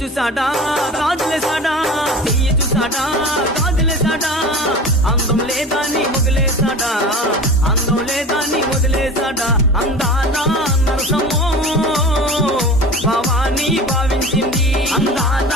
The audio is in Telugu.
చూసాడా గాజులేసాడా, చెయ్యి చూసాడా గాజులేసాడా, అందం లేదాన్ని వదిలేసాడా, అందం లేదాన్ని వదిలేసాడా, అందాల నరసమో భావాన్ని భావించింది, అందాల